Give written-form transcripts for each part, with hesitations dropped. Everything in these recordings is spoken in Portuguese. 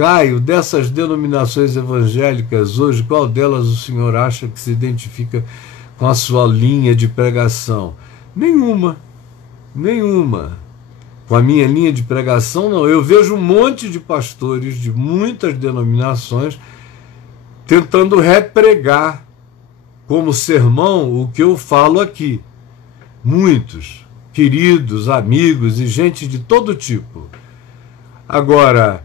Caio, dessas denominações evangélicas hoje, qual delas o senhor acha que se identifica com a sua linha de pregação? Nenhuma, nenhuma. Com a minha linha de pregação, não. Eu vejo um monte de pastores de muitas denominações tentando repregar como sermão o que eu falo aqui. Muitos, queridos, amigos e gente de todo tipo. Agora,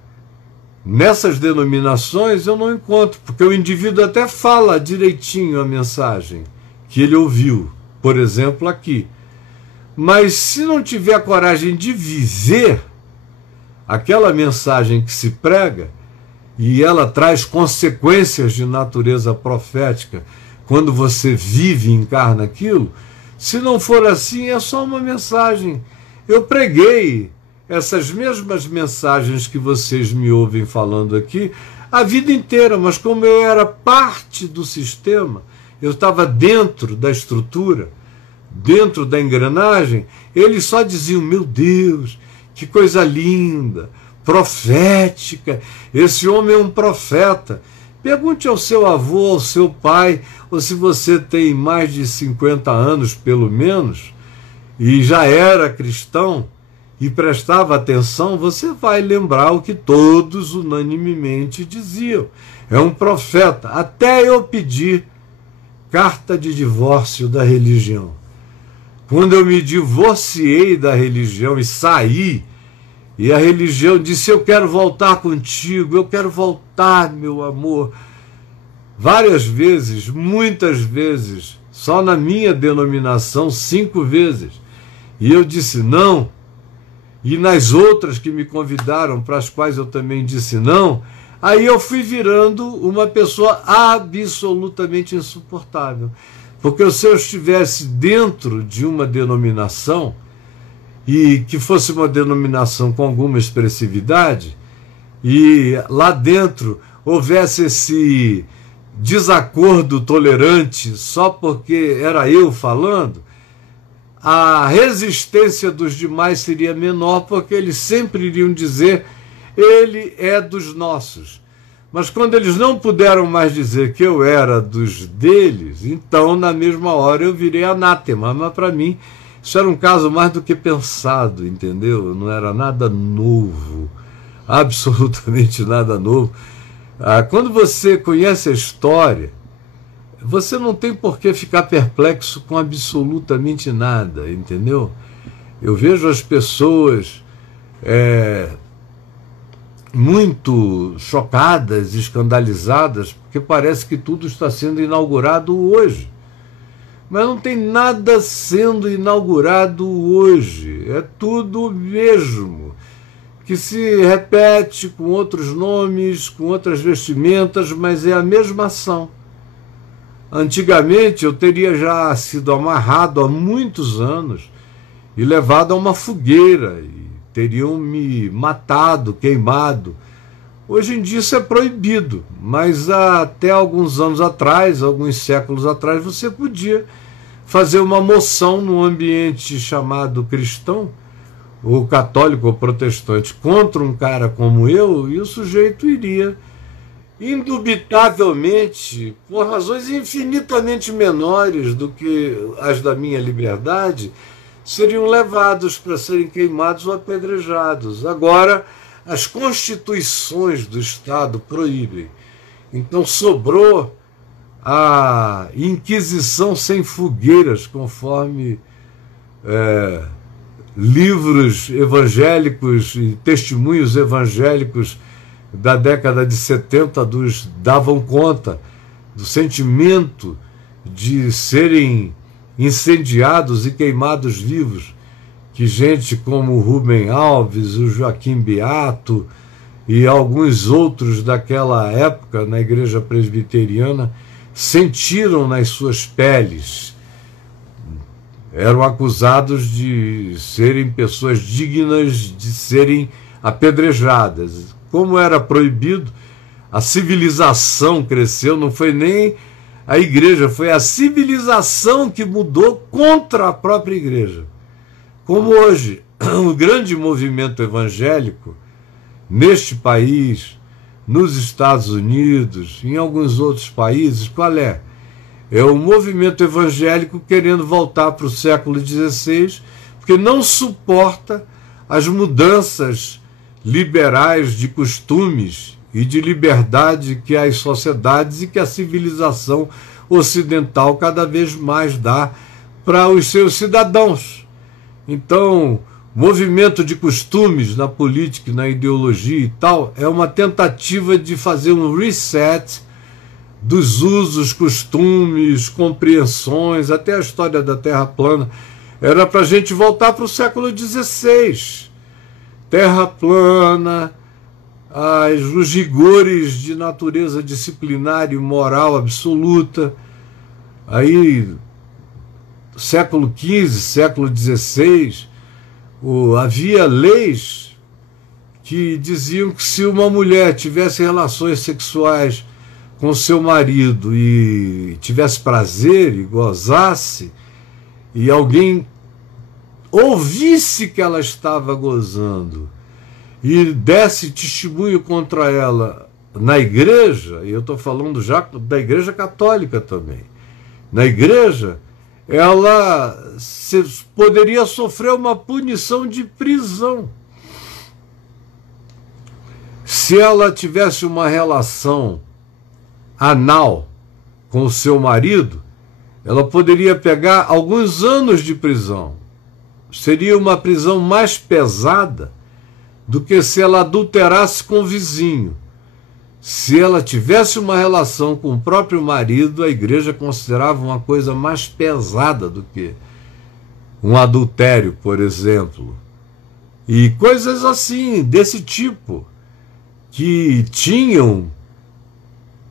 nessas denominações eu não encontro, porque o indivíduo até fala direitinho a mensagem que ele ouviu, por exemplo, aqui. Mas se não tiver a coragem de viver aquela mensagem que se prega, e ela traz consequências de natureza profética, quando você vive e encarna aquilo, se não for assim, é só uma mensagem. Eu preguei essas mesmas mensagens que vocês me ouvem falando aqui a vida inteira, mas como eu era parte do sistema, eu estava dentro da estrutura, dentro da engrenagem, eles só diziam, meu Deus, que coisa linda, profética, esse homem é um profeta. Pergunte ao seu avô, ao seu pai, ou se você tem mais de 50 anos, pelo menos, e já era cristão, e prestava atenção, você vai lembrar o que todos unanimemente diziam. É um profeta, até eu pedir carta de divórcio da religião. Quando eu me divorciei da religião e saí, e a religião disse, eu quero voltar contigo, eu quero voltar, meu amor. Várias vezes, muitas vezes, só na minha denominação, 5 vezes. E eu disse não. E nas outras que me convidaram, para as quais eu também disse não, aí eu fui virando uma pessoa absolutamente insuportável. Porque se eu estivesse dentro de uma denominação, e que fosse uma denominação com alguma expressividade, e lá dentro houvesse esse desacordo tolerante só porque era eu falando, a resistência dos demais seria menor, porque eles sempre iriam dizer, ele é dos nossos. Mas quando eles não puderam mais dizer que eu era dos deles, então na mesma hora eu virei anátema. Mas para mim isso era um caso mais do que pensado, entendeu? Não era nada novo, absolutamente nada novo. Quando você conhece a história, você não tem por que ficar perplexo com absolutamente nada, entendeu? Eu vejo as pessoas muito chocadas, escandalizadas, porque parece que tudo está sendo inaugurado hoje. Mas não tem nada sendo inaugurado hoje. É tudo mesmo, que se repete com outros nomes, com outras vestimentas, mas é a mesma ação. Antigamente eu teria já sido amarrado há muitos anos e levado a uma fogueira, e teriam me matado, queimado. Hoje em dia isso é proibido, mas até alguns anos atrás, alguns séculos atrás, você podia fazer uma moção no ambiente chamado cristão, ou católico ou protestante, contra um cara como eu, e o sujeito iria, indubitavelmente, por razões infinitamente menores do que as da minha liberdade, seriam levados para serem queimados ou apedrejados. Agora, as constituições do Estado proíbem. Então sobrou a Inquisição sem fogueiras, conforme livros evangélicos e testemunhos evangélicos da década de 70 davam conta do sentimento de serem incendiados e queimados vivos, que gente como o Rubem Alves, o Joaquim Beato e alguns outros daquela época na Igreja Presbiteriana sentiram nas suas peles. Eram acusados de serem pessoas dignas de serem apedrejadas. Como era proibido, a civilização cresceu, não foi nem a igreja, foi a civilização que mudou contra a própria igreja. Como hoje, o grande movimento evangélico neste país, nos Estados Unidos, em alguns outros países, qual é? É o movimento evangélico querendo voltar para o século XVI, porque não suporta as mudanças liberais de costumes e de liberdade que as sociedades e que a civilização ocidental cada vez mais dá para os seus cidadãos. Então, movimento de costumes na política, na ideologia e tal, é uma tentativa de fazer um reset dos usos, costumes, compreensões, até a história da Terra plana. Era para a gente voltar para o século XVI. Terra plana, os rigores de natureza disciplinar e moral absoluta. Aí, século XV, século XVI, havia leis que diziam que se uma mulher tivesse relações sexuais com seu marido e tivesse prazer e gozasse, e alguém ouvisse que ela estava gozando e desse testemunho contra ela na igreja, e eu estou falando já da igreja católica também, na igreja, ela poderia sofrer uma punição de prisão. Se ela tivesse uma relação anal com o seu marido, ela poderia pegar alguns anos de prisão. Seria uma prisão mais pesada do que se ela adulterasse com o vizinho. Se ela tivesse uma relação com o próprio marido, a igreja considerava uma coisa mais pesada do que um adultério, por exemplo. E coisas assim, desse tipo, que tinham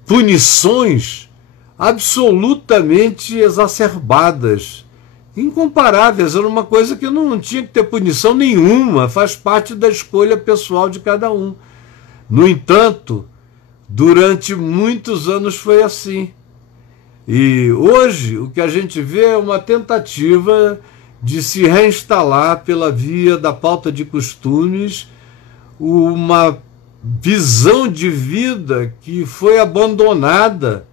punições absolutamente exacerbadas, incomparáveis. Era uma coisa que não tinha que ter punição nenhuma, faz parte da escolha pessoal de cada um. No entanto, durante muitos anos foi assim. E hoje o que a gente vê é uma tentativa de se reinstalar pela via da pauta de costumes uma visão de vida que foi abandonada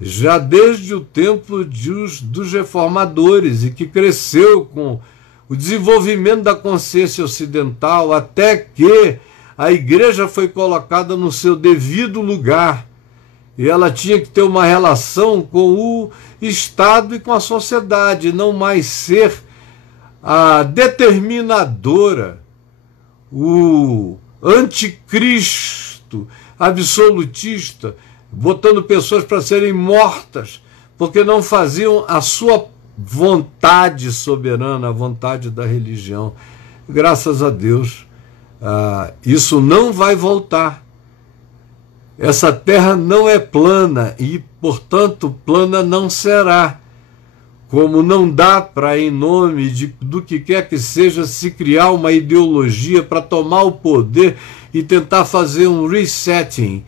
já desde o tempo dos reformadores e que cresceu com o desenvolvimento da consciência ocidental até que a igreja foi colocada no seu devido lugar e ela tinha que ter uma relação com o Estado e com a sociedade, não mais ser a determinadora, o anticristo absolutista, botando pessoas para serem mortas porque não faziam a sua vontade soberana, a vontade da religião. Graças a Deus, isso não vai voltar. Essa terra não é plana e, portanto, plana não será. Como não dá para, em nome do que quer que seja, se criar uma ideologia para tomar o poder e tentar fazer um resetting,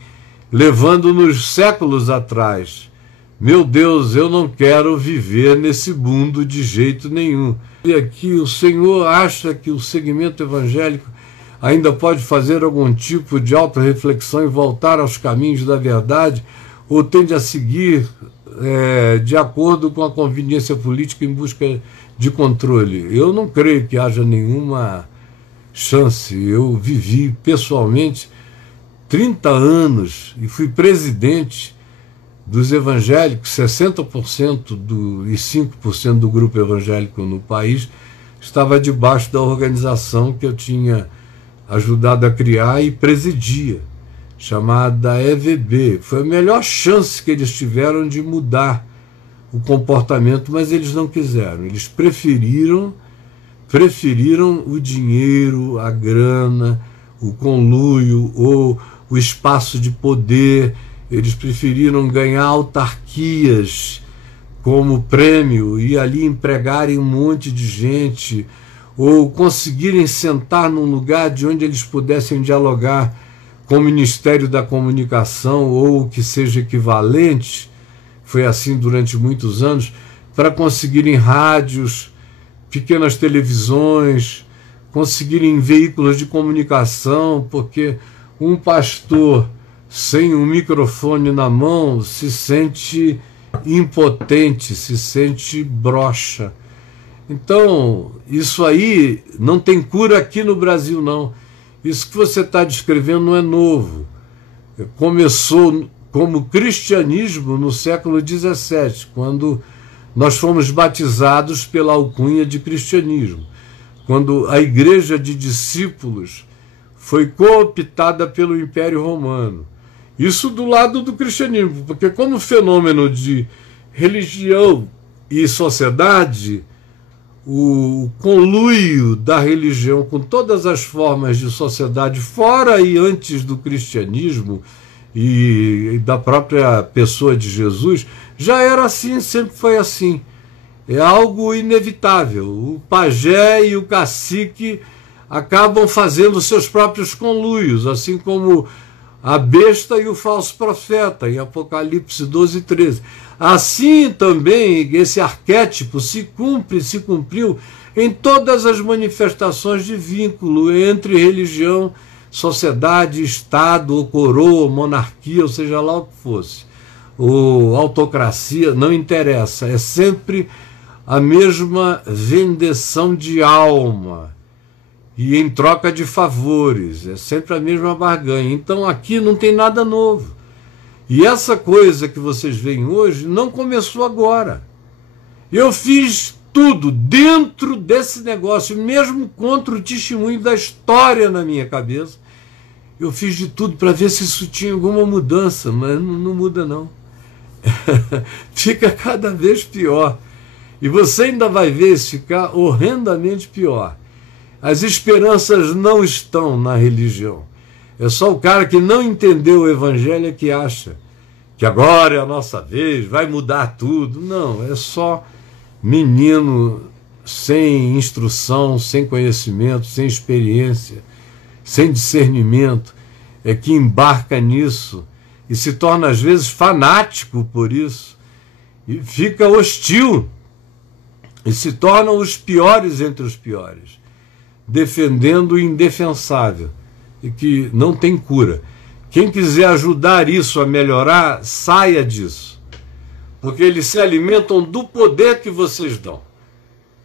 levando-nos séculos atrás. Meu Deus, eu não quero viver nesse mundo de jeito nenhum. E aqui o Senhor acha que o segmento evangélico ainda pode fazer algum tipo de autorreflexão e voltar aos caminhos da verdade, ou tende a seguir de acordo com a conveniência política em busca de controle? Eu não creio que haja nenhuma chance. Eu vivi pessoalmente 30 anos e fui presidente dos evangélicos. 60% e 5% do grupo evangélico no país estava debaixo da organização que eu tinha ajudado a criar e presidia, chamada EVB. Foi a melhor chance que eles tiveram de mudar o comportamento, mas eles não quiseram. Eles preferiram o dinheiro, a grana, o conluio ou o espaço de poder. Eles preferiram ganhar autarquias como prêmio e ali empregarem um monte de gente, ou conseguirem sentar num lugar de onde eles pudessem dialogar com o Ministério da Comunicação ou o que seja equivalente. Foi assim durante muitos anos, para conseguirem rádios, pequenas televisões, conseguirem veículos de comunicação, porque um pastor sem um microfone na mão, se sente impotente, se sente broxa. Então, isso aí não tem cura aqui no Brasil, não. Isso que você está descrevendo não é novo. Começou como cristianismo no século XVII, quando nós fomos batizados pela alcunha de cristianismo, quando a igreja de discípulos foi cooptada pelo Império Romano. Isso do lado do cristianismo, porque como fenômeno de religião e sociedade, o conluio da religião com todas as formas de sociedade fora e antes do cristianismo e da própria pessoa de Jesus, já era assim, sempre foi assim. É algo inevitável. O pajé e o cacique acabam fazendo seus próprios conluios, assim como a besta e o falso profeta, em Apocalipse 12, 13. Assim também esse arquétipo se cumpriu em todas as manifestações de vínculo entre religião, sociedade, Estado, ou coroa, ou monarquia, ou seja lá o que fosse. Ou autocracia, não interessa, é sempre a mesma vendeção de alma. E em troca de favores, é sempre a mesma barganha. Então aqui não tem nada novo. E essa coisa que vocês veem hoje não começou agora. Eu fiz tudo dentro desse negócio, mesmo contra o testemunho da história na minha cabeça. Eu fiz de tudo para ver se isso tinha alguma mudança, mas não muda não. Fica cada vez pior. E você ainda vai ver isso ficar horrendamente pior. As esperanças não estão na religião. É só o cara que não entendeu o evangelho que acha que agora é a nossa vez, vai mudar tudo. Não, é só menino sem instrução, sem conhecimento, sem experiência, sem discernimento, é que embarca nisso e se torna às vezes fanático por isso e fica hostil e se tornam os piores entre os piores, defendendo o indefensável e que não tem cura. Quem quiser ajudar isso a melhorar, saia disso, porque eles se alimentam do poder que vocês dão.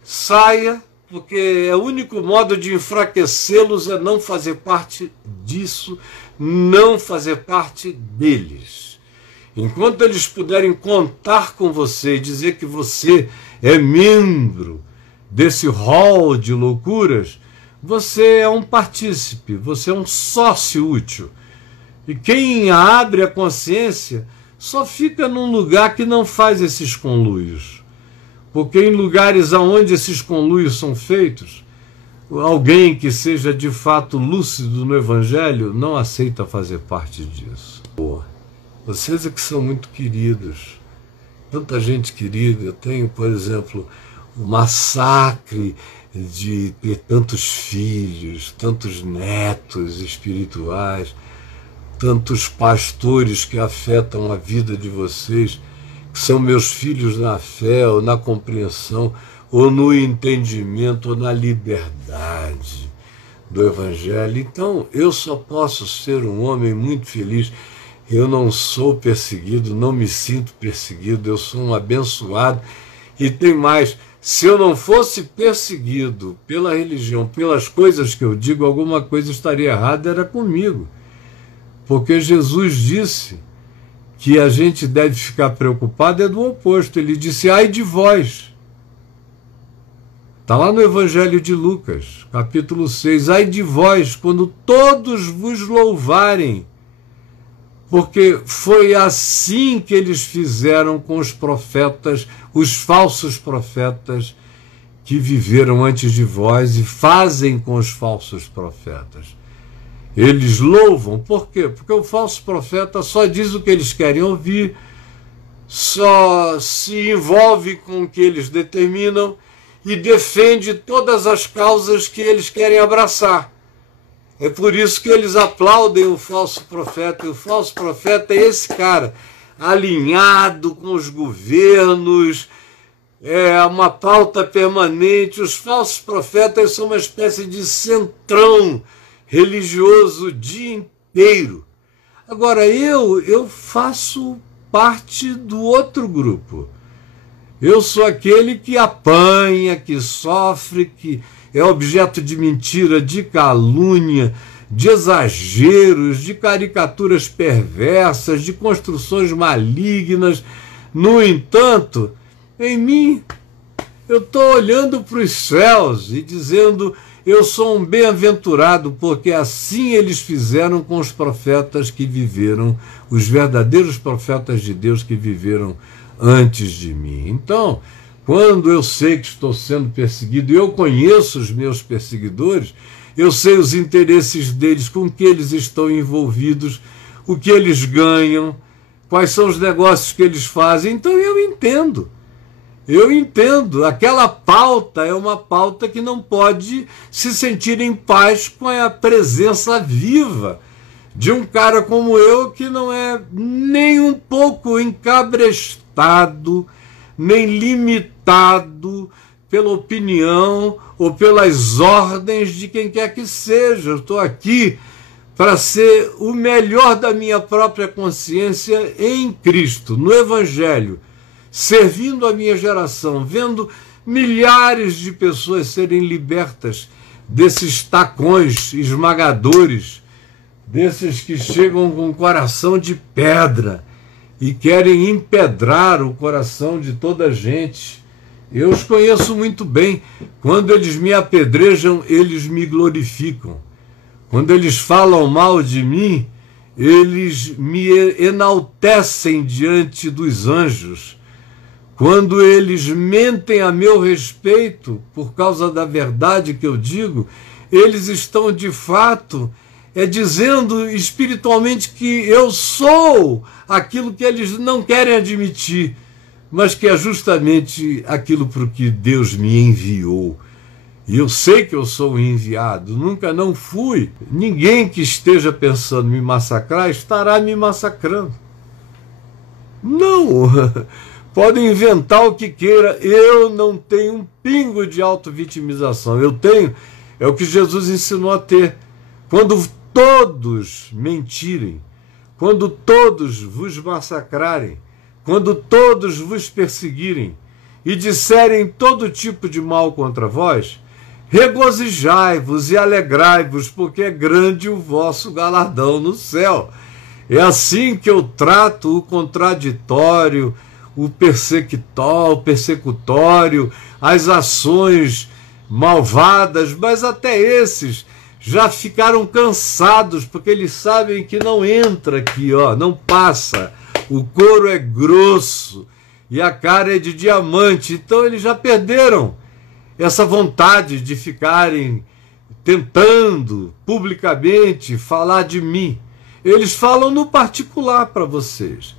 Saia, porque é o único modo de enfraquecê-los é não fazer parte disso, não fazer parte deles. Enquanto eles puderem contar com você e dizer que você é membro desse hall de loucuras, você é um partícipe, você é um sócio útil. E quem abre a consciência só fica num lugar que não faz esses conluios. Porque em lugares onde esses conluios são feitos, alguém que seja de fato lúcido no Evangelho não aceita fazer parte disso. Pô, vocês é que são muito queridos. Tanta gente querida. Eu tenho, por exemplo, o massacre de ter tantos filhos, tantos netos espirituais, tantos pastores que afetam a vida de vocês, que são meus filhos na fé, ou na compreensão, ou no entendimento, ou na liberdade do Evangelho. Então, eu só posso ser um homem muito feliz. Eu não sou perseguido, não me sinto perseguido, eu sou um abençoado. E tem mais, se eu não fosse perseguido pela religião, pelas coisas que eu digo, alguma coisa estaria errada, era comigo. Porque Jesus disse que a gente deve ficar preocupado é do oposto. Ele disse, ai de vós. Está lá no Evangelho de Lucas, capítulo 6. Ai de vós, quando todos vos louvarem. Porque foi assim que eles fizeram com os profetas, os falsos profetas que viveram antes de vós e fazem com os falsos profetas. Eles louvam, por quê? Porque o falso profeta só diz o que eles querem ouvir, só se envolve com o que eles determinam e defende todas as causas que eles querem abraçar. É por isso que eles aplaudem o falso profeta, e o falso profeta é esse cara, alinhado com os governos, é uma pauta permanente. Os falsos profetas são uma espécie de centrão religioso o dia inteiro, Agora, eu faço parte do outro grupo. Eu sou aquele que apanha, que sofre, que é objeto de mentira, de calúnia, de exageros, de caricaturas perversas, de construções malignas. No entanto, em mim, eu estou olhando para os céus e dizendo: eu sou um bem-aventurado, porque assim eles fizeram com os profetas que viveram, os verdadeiros profetas de Deus que viveram antes de mim. Então, quando eu sei que estou sendo perseguido, eu conheço os meus perseguidores, eu sei os interesses deles, com que eles estão envolvidos, o que eles ganham, quais são os negócios que eles fazem. Então eu entendo. Eu entendo. Aquela pauta é uma pauta que não pode se sentir em paz com a presença viva de um cara como eu, que não é nem um pouco encabrestado, nem limitado pela opinião ou pelas ordens de quem quer que seja. Eu estou aqui para ser o melhor da minha própria consciência em Cristo, no Evangelho, servindo a minha geração, vendo milhares de pessoas serem libertas desses tacões esmagadores, desses que chegam com o coração de pedra e querem empedrar o coração de toda a gente. Eu os conheço muito bem. Quando eles me apedrejam, eles me glorificam. Quando eles falam mal de mim, eles me enaltecem diante dos anjos. Quando eles mentem a meu respeito, por causa da verdade que eu digo, eles estão de fato dizendo espiritualmente que eu sou aquilo que eles não querem admitir, mas que é justamente aquilo para o que Deus me enviou. E eu sei que eu sou um enviado, nunca não fui. Ninguém que esteja pensando em me massacrar estará me massacrando. Não! Podem inventar o que queira, eu não tenho um pingo de auto-vitimização. Eu tenho, é o que Jesus ensinou a ter. Quando todos mentirem, quando todos vos massacrarem, quando todos vos perseguirem e disserem todo tipo de mal contra vós, regozijai-vos e alegrai-vos, porque é grande o vosso galardão no céu. É assim que eu trato o contraditório, o persecutório, as ações malvadas, mas até esses já ficaram cansados, porque eles sabem que não entra aqui, ó, não passa. O couro é grosso e a cara é de diamante, então eles já perderam essa vontade de ficarem tentando publicamente falar de mim. Eles falam no particular para vocês,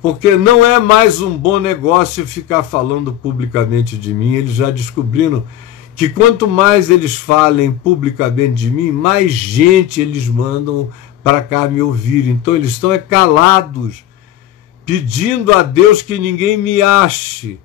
porque não é mais um bom negócio ficar falando publicamente de mim. Eles já descobriram que quanto mais eles falem publicamente de mim, mais gente eles mandam para cá me ouvir. Então eles estão calados, pedindo a Deus que ninguém me ache,